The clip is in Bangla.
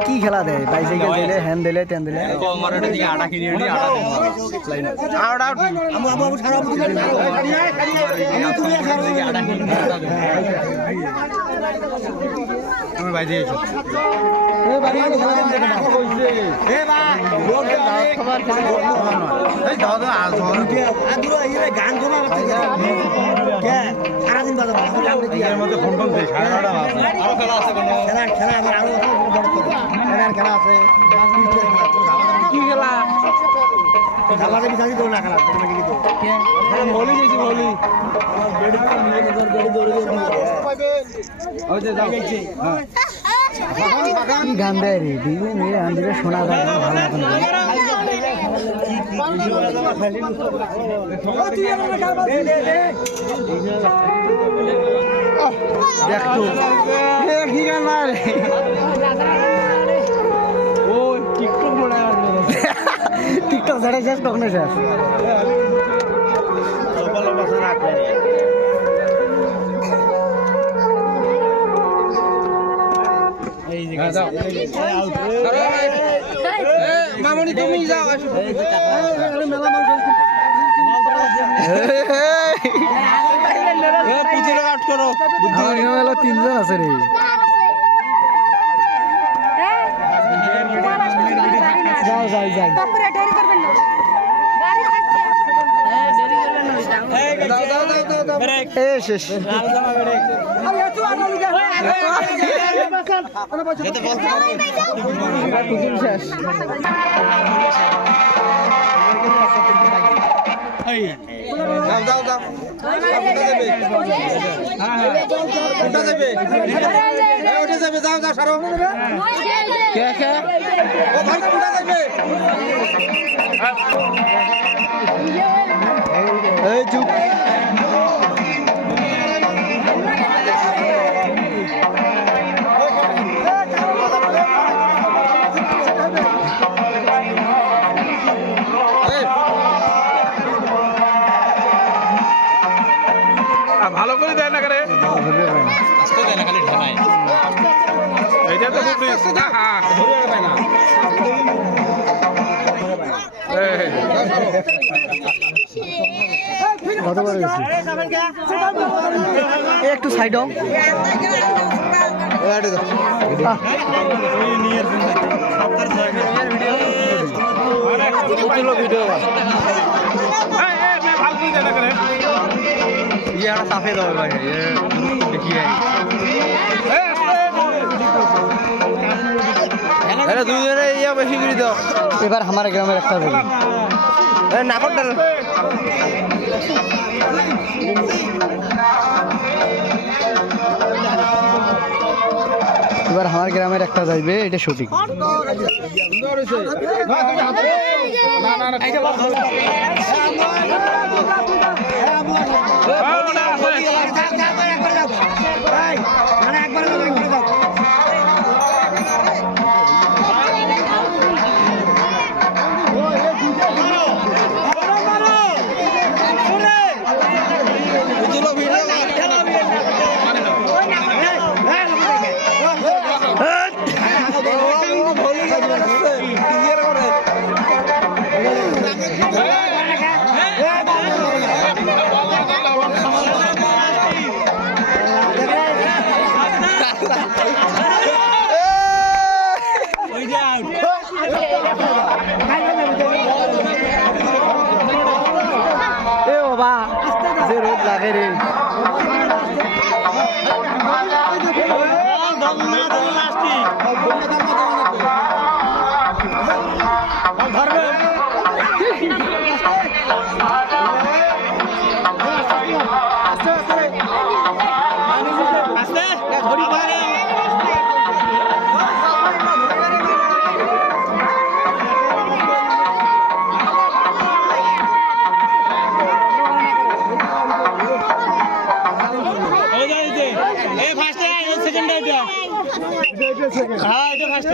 কি খেলা দেয় বাইসাইকেল দিলে হ্যান্ড দিলে টেন দিলে আটা কিনে তুমি বাইরে এসো গান সারাদিন মধ্যে ফোন ফোন খেলা আছে খেলা আমার আরো খেলা আছে কি খেলা খেলাতে বিচারি তো না খেলা মলি যাইছি মলি কি গান দেয় রে দিদি মেয়ে গান দিলে শোনা যায় ভালো মতন দেখ তো কি গান না রে ও টিকটক মনে হয় টিকটক ছাড়া শেষ কখনো শেষ মামনি তুমি যাও তিনজন আছে রে যাও যাই যাই শেষ চুপ ভালো করে দেয় না করে খালি ঢালাই এইটা তো খুব কতবার একটু সাইড ভিডিও সাফে দাও ভাই দেখি দুজনে ইয়া বেশি করে দাও এবার আমার গ্রামের একটা বলি নাকরটা এবার আমার গ্রামের একটা যাইবে এটা সঠিক বাবা যে রোদ লাগে রে এই ফার্স্ট সেকেন্ড এটা হ্যাঁ এটা ফার্স্ট